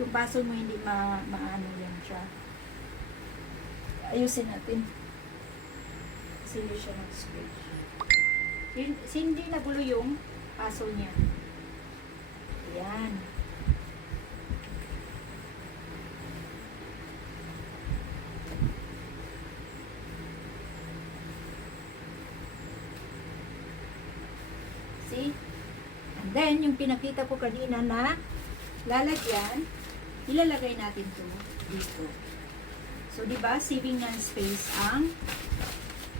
yung puzzle mo hindi maano yan siya. Ayusin natin. Kasi hindi siya nag-stretch. Hindi nagulo yung puzzle niya. Ayan. See? And then, yung pinakita ko kanina na lalagyan, ilalagay natin to dito. So, di ba, saving ng space ang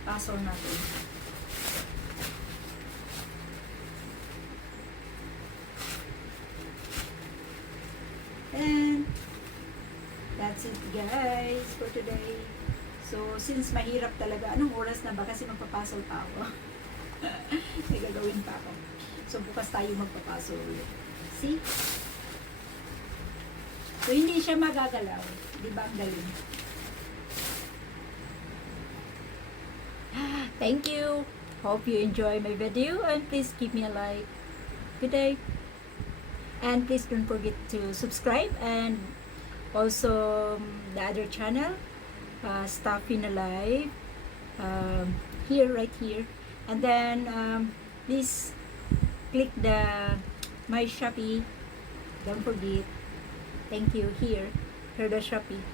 puzzle natin. And that's it guys for today. So, since mahirap talaga, anong oras na ba? Kasi magpapasol pa ako. May gagawin pa ako. So, bukas tayo magpapasol ulit. See? So, hindi siya magagalaw. Di ba ang galing? Thank you. Hope you enjoy my video and please give me a like. Good day. And please don't forget to subscribe and also the other channel, Staffin Alive, here, right here. And then please click the my Shopee. Don't forget. Thank you. Here the Shopee.